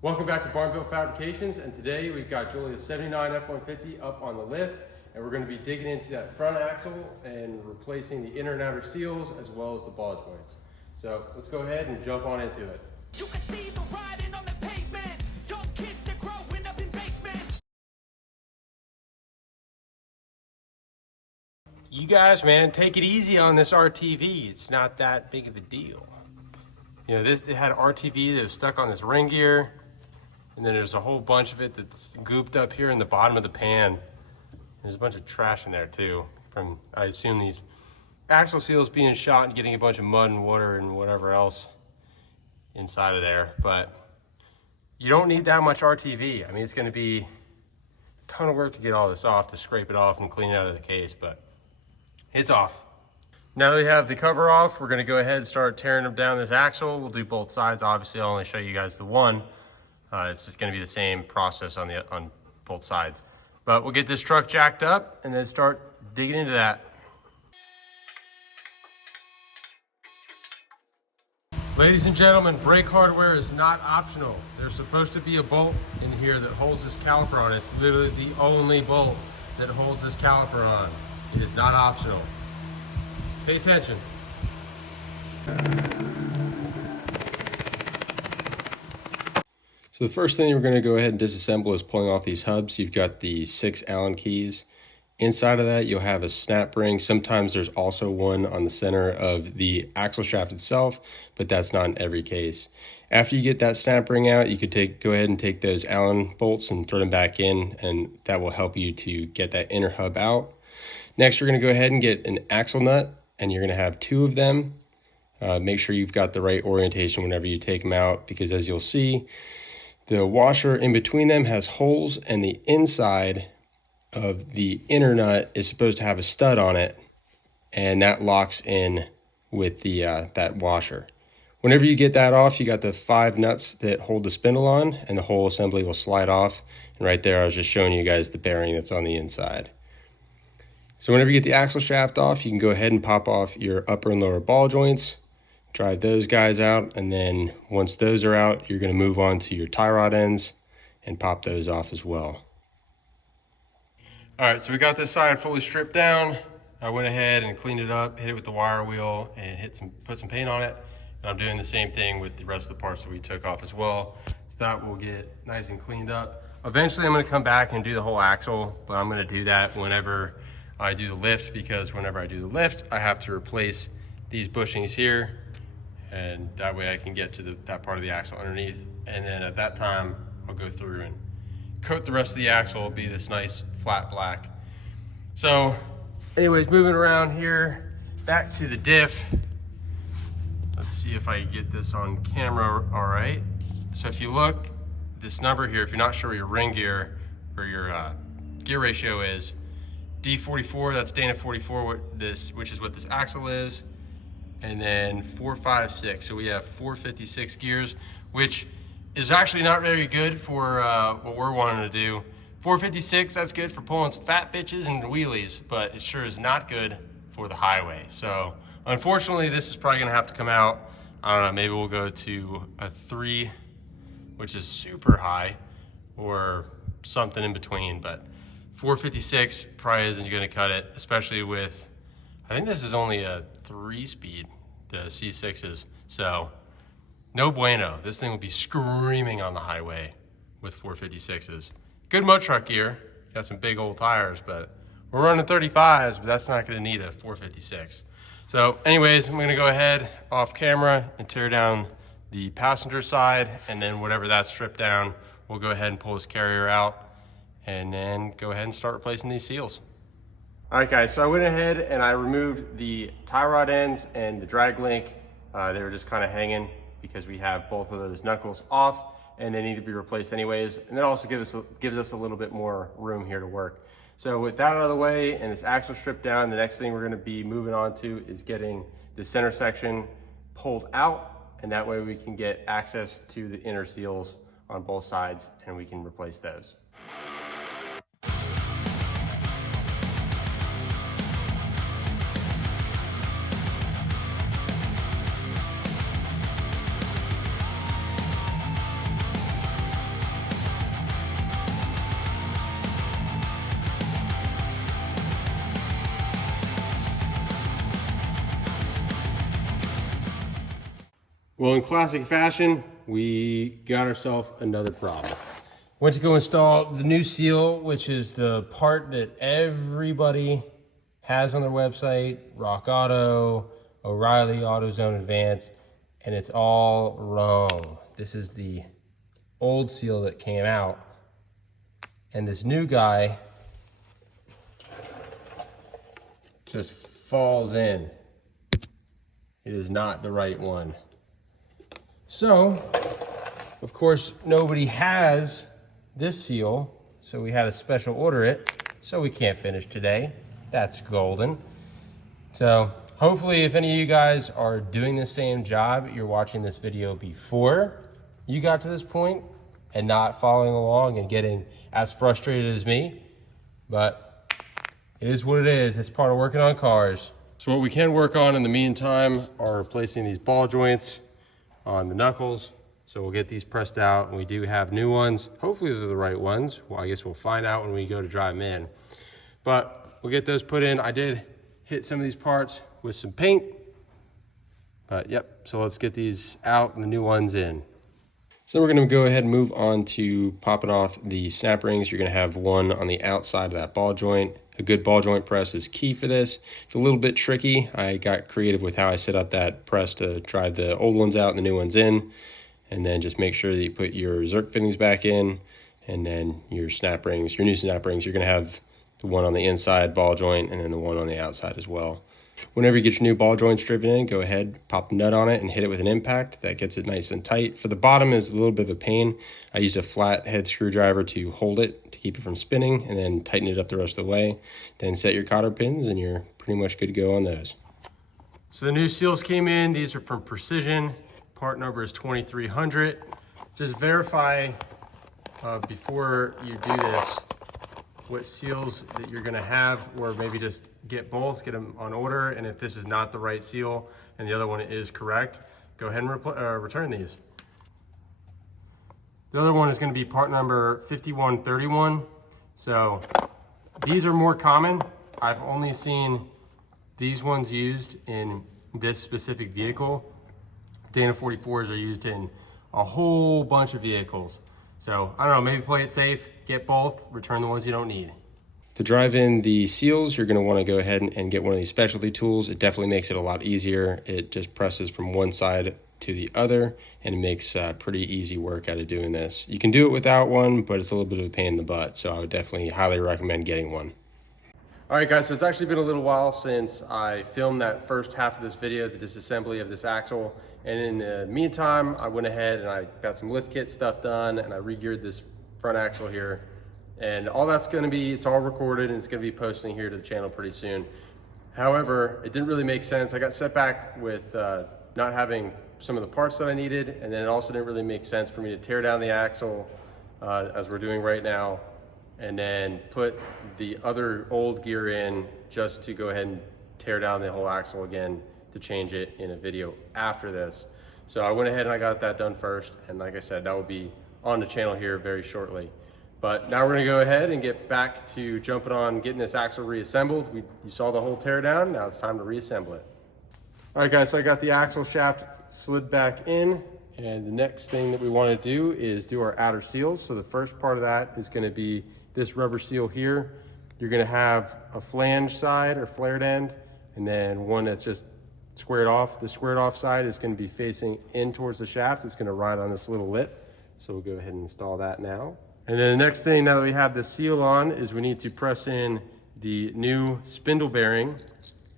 Welcome back to Built Fabrications, and today we've got Julia's 79 F150 up on the lift, and we're going to be digging into that front axle and replacing the inner and outer seals as well as the ball joints. So let's go ahead and jump on into it. You can see the riding on the pavement, young kids that growing up in basements. You guys, man, take it easy on this RTV. It's not that big of a deal. You know, it had RTV that was stuck on this ring gear. And then there's a whole bunch of it that's gooped up here in the bottom of the pan. There's a bunch of trash in there too, from, I assume, these axle seals being shot and getting a bunch of mud and water and whatever else inside of there. But you don't need that much RTV. I mean, it's gonna be a ton of work to get all this off, to scrape it off and clean it out of the case, but it's off. Now that we have the cover off, we're gonna go ahead and start tearing them down this axle. We'll do both sides. Obviously, I'll only show you guys the one. It's just going to be the same process on both sides. But we'll get this truck jacked up and then start digging into that. Ladies and gentlemen, brake hardware is not optional. There's supposed to be a bolt in here that holds this caliper on. It's literally the only bolt that holds this caliper on. It is not optional. Pay attention. So the first thing we're going to go ahead and disassemble is pulling off these hubs. You've got the 6 Allen keys. Inside of that, you'll have a snap ring. Sometimes there's also one on the center of the axle shaft itself, but that's not in every case. After you get that snap ring out, you could go ahead and take those Allen bolts and throw them back in, and that will help you to get that inner hub out. Next, you're going to go ahead and get an axle nut, and you're going to have 2 of them. Make sure you've got the right orientation whenever you take them out, because as you'll see, the washer in between them has holes, and the inside of the inner nut is supposed to have a stud on it, and that locks in with the that washer. Whenever you get that off, you got the 5 nuts that hold the spindle on, and the whole assembly will slide off. And right there, I was just showing you guys the bearing that's on the inside. So whenever you get the axle shaft off, you can go ahead and pop off your upper and lower ball joints. Drive those guys out, and then once those are out, you're going to move on to your tie rod ends and pop those off as well. All right, so we got this side fully stripped down. I went ahead and cleaned it up, hit it with the wire wheel, and put some paint on it. And I'm doing the same thing with the rest of the parts that we took off as well. So that will get nice and cleaned up. Eventually, I'm going to come back and do the whole axle, but I'm going to do that whenever I do the lift, because whenever I do the lift, I have to replace these bushings here. And that way I can get to that part of the axle underneath. And then at that time, I'll go through and coat the rest of the axle. It'll be this nice flat black. So anyways, moving around here, back to the diff. Let's see if I can get this on camera all right. So if you look, this number here, if you're not sure where your ring gear or your gear ratio is, D44, that's Dana 44, which is what this axle is. And then 456, so we have 456 gears, which is actually not very good for what we're wanting to do. 456, that's good for pulling fat bitches and wheelies, but it sure is not good for the highway. So unfortunately, this is probably gonna have to come out. I don't know, maybe we'll go to a 3, which is super high, or something in between, but 456 probably isn't gonna cut it, especially with, I think this is only a 3-speed, the C6s. So no bueno. This thing will be screaming on the highway with 456s. Good mud truck gear. Got some big old tires, but we're running 35s, but that's not gonna need a 456. So anyways, I'm gonna go ahead off camera and tear down the passenger side, and then whatever that's stripped down, we'll go ahead and pull this carrier out and then go ahead and start replacing these seals. All right guys, so I went ahead and I removed the tie rod ends and the drag link. They were just kind of hanging because we have both of those knuckles off and they need to be replaced anyways. And that also gives us a little bit more room here to work. So with that out of the way and this axle stripped down, the next thing we're gonna be moving on to is getting the center section pulled out, and that way we can get access to the inner seals on both sides and we can replace those. Well, in classic fashion, we got ourselves another problem. Went to go install the new seal, which is the part that everybody has on their website, Rock Auto, O'Reilly, AutoZone Advanced, and it's all wrong. This is the old seal that came out, and this new guy just falls in. It is not the right one. So, of course, nobody has this seal, so we had to special order it, so we can't finish today. That's golden. So, hopefully if any of you guys are doing the same job, you're watching this video before you got to this point and not following along and getting as frustrated as me. But it is what it is. It's part of working on cars. So what we can work on in the meantime are replacing these ball joints on the knuckles. So we'll get these pressed out, and we do have new ones. Hopefully those are the right ones. Well, I guess we'll find out when we go to drive them in. But we'll get those put in. I did hit some of these parts with some paint. But yep, so let's get these out and the new ones in. So we're gonna go ahead and move on to popping off the snap rings. You're gonna have one on the outside of that ball joint. A good ball joint press is key for this. It's a little bit tricky. I got creative with how I set up that press to drive the old ones out and the new ones in. And then just make sure that you put your Zerk fittings back in, and then your snap rings, your new snap rings, you're gonna have the one on the inside ball joint and then the one on the outside as well. Whenever you get your new ball joints driven in, go ahead, pop a nut on it and hit it with an impact. That gets it nice and tight. For the bottom is a little bit of a pain. I used a flat head screwdriver to hold it, to keep it from spinning, and then tighten it up the rest of the way. Then set your cotter pins and you're pretty much good to go on those. So the new seals came in. These are from Precision. Part number is 2300. Just verify before you do this what seals that you're gonna have, or maybe just get both, get them on order, and if this is not the right seal and the other one is correct, go ahead and return these. The other one is gonna be part number 5131. So these are more common. I've only seen these ones used in this specific vehicle. Dana 44s are used in a whole bunch of vehicles. So I don't know, maybe play it safe, get both, return the ones you don't need. To drive in the seals, you're gonna wanna go ahead and get one of these specialty tools. It definitely makes it a lot easier. It just presses from one side to the other, and it makes pretty easy work out of doing this. You can do it without one, but it's a little bit of a pain in the butt, so I would definitely highly recommend getting one. All right guys, so it's actually been a little while since I filmed that first half of this video, the disassembly of this axle. And in the meantime, I went ahead and I got some lift kit stuff done, and I re-geared this front axle here. And all that's gonna be, it's all recorded and it's gonna be posting here to the channel pretty soon. However, it didn't really make sense. I got set back with not having some of the parts that I needed, and then it also didn't really make sense for me to tear down the axle as we're doing right now, and then put the other old gear in just to go ahead and tear down the whole axle again to change it in a video after this. So I went ahead and I got that done first, and like I said, that will be on the channel here very shortly. But now we're gonna go ahead and get back to jumping on getting this axle reassembled. You saw the whole tear down, now it's time to reassemble it. All right guys, so I got the axle shaft slid back in, and the next thing that we wanna do is do our outer seals. So the first part of that is gonna be this rubber seal here. You're gonna have a flange side or flared end, and then one that's just squared off. The squared off side is going to be facing in towards the shaft. It's going to ride on this little lip. So we'll go ahead and install that now. And then the next thing, now that we have the seal on, is we need to press in the new spindle bearing,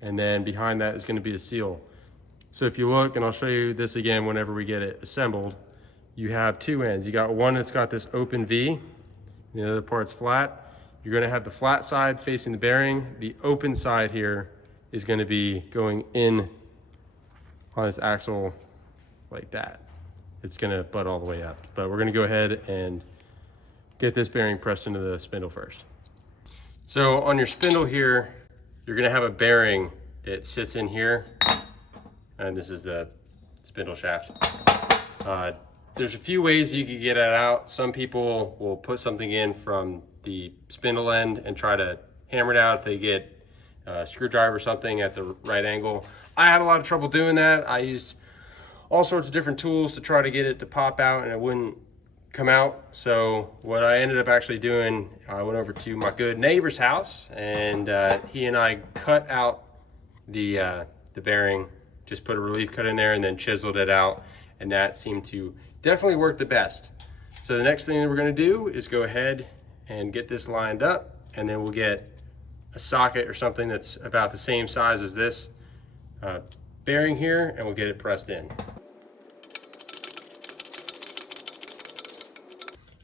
and then behind that is going to be the seal. So if you look, and I'll show you this again whenever we get it assembled, you have two ends. You got one that's got this open V, and the other part's flat. You're going to have the flat side facing the bearing. The open side here is going to be going in on this axle like that. It's gonna butt all the way up, but we're gonna go ahead and get this bearing pressed into the spindle first. So on your spindle here, you're gonna have a bearing that sits in here, and this is the spindle shaft. There's a few ways you could get it out. Some people will put something in from the spindle end and try to hammer it out if they get a screwdriver or something at the right angle. I had a lot of trouble doing that. I used all sorts of different tools to try to get it to pop out and it wouldn't come out. So what I ended up actually doing, I went over to my good neighbor's house, and he and I cut out the bearing, just put a relief cut in there and then chiseled it out, and that seemed to definitely work the best. So the next thing that we're going to do is go ahead and get this lined up, and then we'll get a socket or something that's about the same size as this bearing here, and we'll get it pressed in.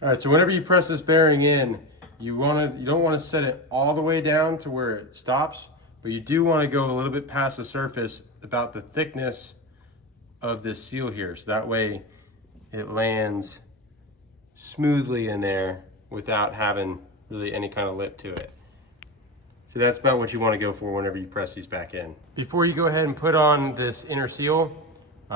All right, so whenever you press this bearing in, you don't want to set it all the way down to where it stops, but you do want to go a little bit past the surface, about the thickness of this seal here, so that way it lands smoothly in there without having really any kind of lip to it. So that's about what you want to go for whenever you press these back in. Before you go ahead and put on this inner seal,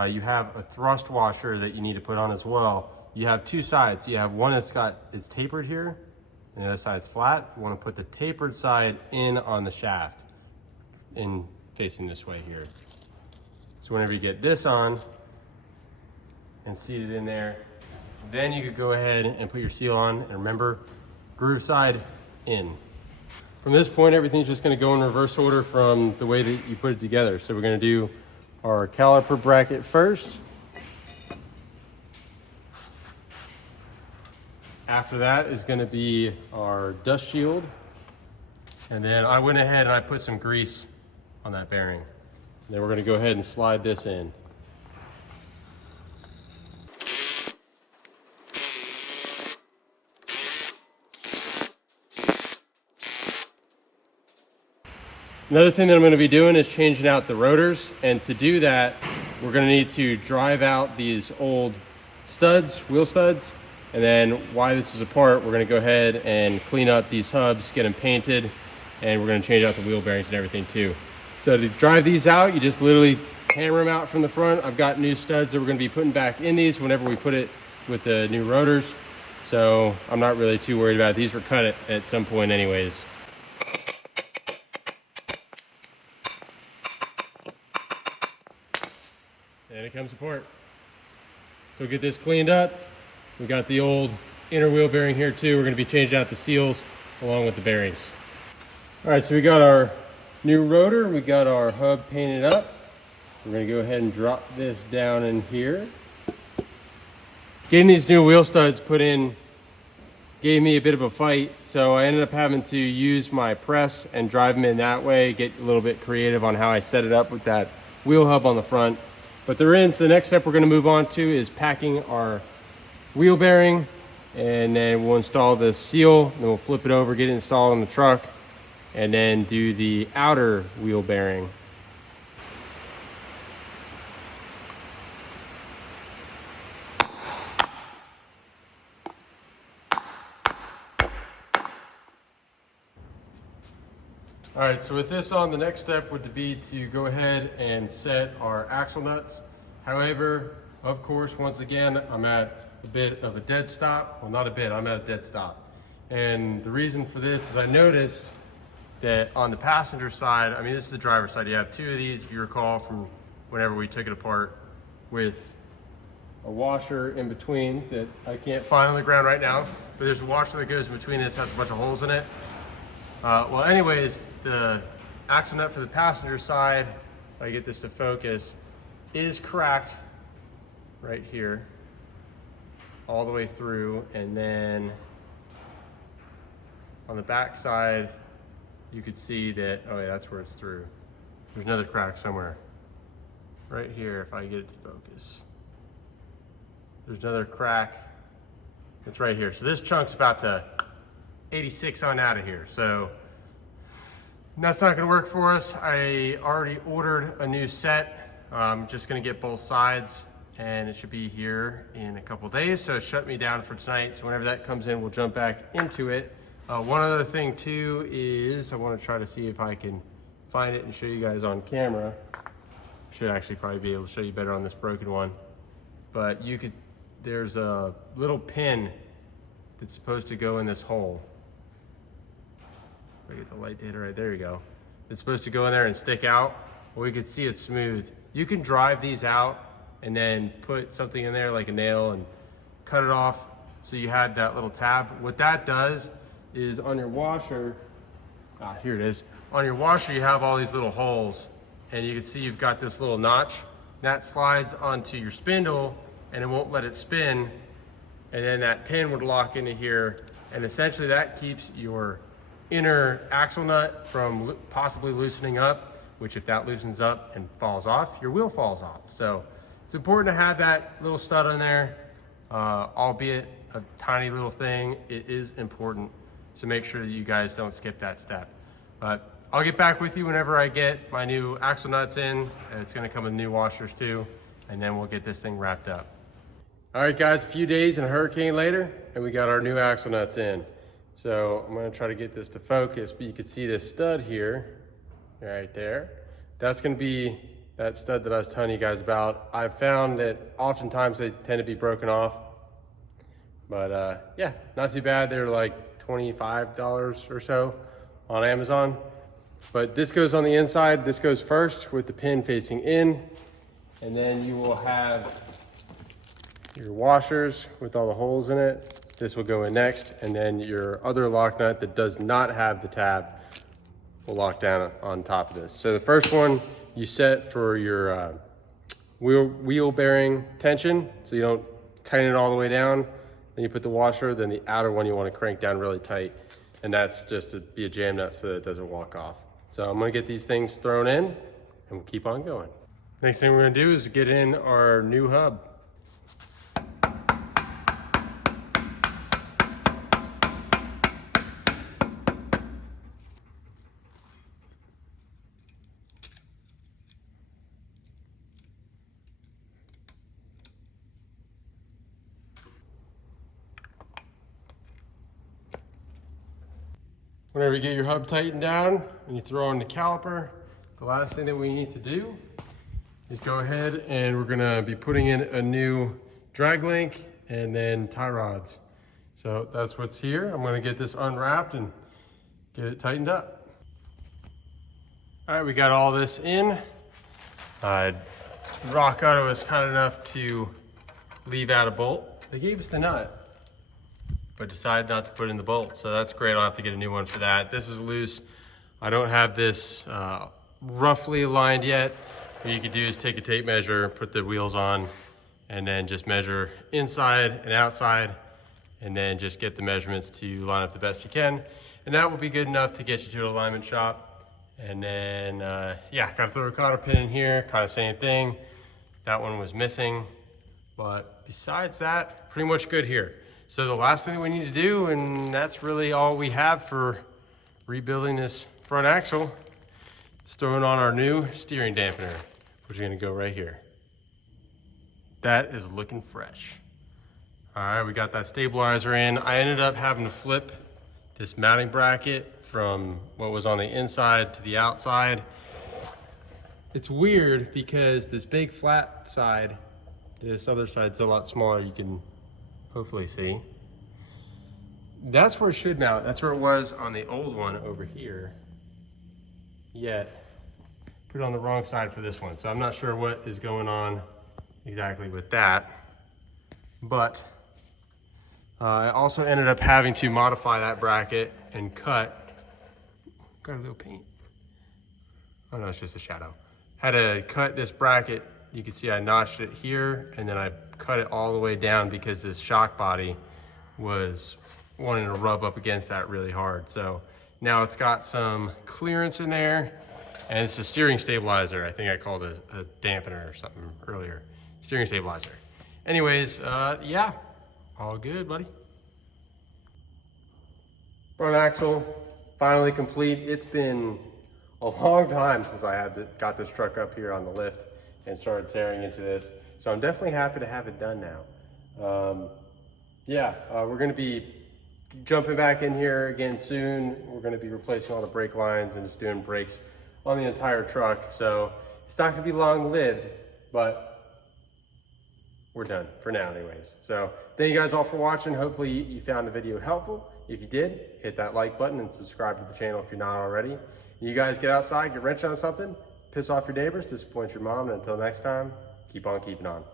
you have a thrust washer that you need to put on as well. You have two sides. You have one it's tapered here, and the other side's flat. You want to put the tapered side in on the shaft, in facing this way here. So whenever you get this on and seat it in there, then you could go ahead and put your seal on, and remember, groove side in. From this point, everything's just going to go in reverse order from the way that you put it together. So we're going to do our caliper bracket first. After that is going to be our dust shield. And then I went ahead and I put some grease on that bearing. And then we're going to go ahead and slide this in. Another thing that I'm going to be doing is changing out the rotors, and to do that we're going to need to drive out these old studs, wheel studs, and then while this is apart we're going to go ahead and clean up these hubs, get them painted, and we're going to change out the wheel bearings and everything too. So to drive these out, you just literally hammer them out from the front. I've got new studs that we're going to be putting back in these whenever we put it with the new rotors, so I'm not really too worried about it. These were cut at some point anyways. And it comes apart. So get this cleaned up. We got the old inner wheel bearing here too. We're going to be changing out the seals along with the bearings. All right, so we got our new rotor. We got our hub painted up. We're going to go ahead and drop this down in here. Getting these new wheel studs put in gave me a bit of a fight, so I ended up having to use my press and drive them in that way, get a little bit creative on how I set it up with that wheel hub on the front. But they're in, so the next step we're going to move on to is packing our wheel bearing, and then we'll install the seal, then we'll flip it over, get it installed on the truck, and then do the outer wheel bearing. All right, so with this on, the next step would be to go ahead and set our axle nuts. However, of course, once again, I'm at a bit of a dead stop. Well, not a bit, I'm at a dead stop. And the reason for this is I noticed that on the passenger side, I mean, this is the driver's side, you have two of these, if you recall from whenever we took it apart, with a washer in between that I can't find on the ground right now, but there's a washer that goes in between this, has a bunch of holes in it. Well, anyways, the axle nut for the passenger side, if I get this to focus, is cracked right here all the way through, and then on the back side you could see that, oh yeah, that's where it's through. There's another crack somewhere right here if I get it to focus. There's another crack that's right here. So this chunk's about to 86 on out of here, so that's not going to work for us. I already ordered a new set. I'm just going to get both sides, and it should be here in a couple days, so shut me down for tonight. So whenever that comes in, we'll jump back into it. One other thing too is I want to try to see if I can find it and show you guys on camera. Should actually probably be able to show you better on this broken one, but you could, there's a little pin that's supposed to go in this hole. If I get the light to hit it right there, you go. It's supposed to go in there and stick out. Well, we could see it's smooth. You can drive these out and then put something in there like a nail and cut it off so you had that little tab. What that does is on your washer, here it is. On your washer, you have all these little holes, and you can see you've got this little notch that slides onto your spindle and it won't let it spin. And then that pin would lock into here. And essentially that keeps your inner axle nut from possibly loosening up, which if that loosens up and falls off, your wheel falls off. So it's important to have that little stud in there, albeit a tiny little thing. It is important. So make sure that you guys don't skip that step. But I'll get back with you whenever I get my new axle nuts in. It's gonna come with new washers too, and then we'll get this thing wrapped up. All right guys, a few days and a hurricane later, and we got our new axle nuts in. So I'm gonna try to get this to focus, but you can see this stud here, right there. That's gonna be that stud that I was telling you guys about. I've found that oftentimes they tend to be broken off, but yeah, not too bad. They're like $25 or so on Amazon. But this goes on the inside. This goes first with the pin facing in, and then you will have your washers with all the holes in it. This will go in next, and then your other lock nut that does not have the tab will lock down on top of this. So the first one you set for your wheel bearing tension, so you don't tighten it all the way down. Then you put the washer, then the outer one you want to crank down really tight, and that's just to be a jam nut so that it doesn't walk off. So I'm gonna get these things thrown in and we'll keep on going. Next thing we're gonna do is get in our new hub. Whenever you get your hub tightened down and you throw in the caliper, the last thing that we need to do is go ahead and we're gonna be putting in a new drag link and then tie rods. So that's what's here. I'm gonna get this unwrapped and get it tightened up. All right, we got all this in. Rock Auto was kind enough to leave out a bolt. They gave us the nut, but decided not to put in the bolt. So that's great, I'll have to get a new one for that. This is loose. I don't have this roughly aligned yet. What you could do is take a tape measure, put the wheels on, and then just measure inside and outside, and then just get the measurements to line up the best you can. And that will be good enough to get you to an alignment shop. And then, yeah, gotta throw a cotter pin in here, kind of same thing. That one was missing, but besides that, pretty much good here. So the last thing that we need to do, and that's really all we have for rebuilding this front axle, is throwing on our new steering dampener, which is gonna go right here. That is looking fresh. All right, we got that stabilizer in. I ended up having to flip this mounting bracket from what was on the inside to the outside. It's weird because this big flat side, this other side's a lot smaller. You can hopefully see. That's where it should mount. That's where it was on the old one over here. Yet, put it on the wrong side for this one. So I'm not sure what is going on exactly with that. But I also ended up having to modify that bracket and cut. Got a little paint. Oh no, it's just a shadow. Had to cut this bracket. You can see I notched it here and then I cut it all the way down because this shock body was wanting to rub up against that really hard. So now it's got some clearance in there and it's a steering stabilizer. I think I called it a dampener or something earlier. Steering stabilizer. Anyways, yeah, all good, buddy. Front axle, finally complete. It's been a long time since I got this truck up here on the lift and started tearing into this. So I'm definitely happy to have it done now. Yeah, we're gonna be jumping back in here again soon. We're gonna be replacing all the brake lines and just doing brakes on the entire truck. So it's not gonna be long lived, but we're done for now anyways. So thank you guys all for watching. Hopefully you found the video helpful. If you did, hit that like button and subscribe to the channel if you're not already. You guys get outside, get wrenching on something, piss off your neighbors, disappoint your mom, and until next time, keep on keeping on.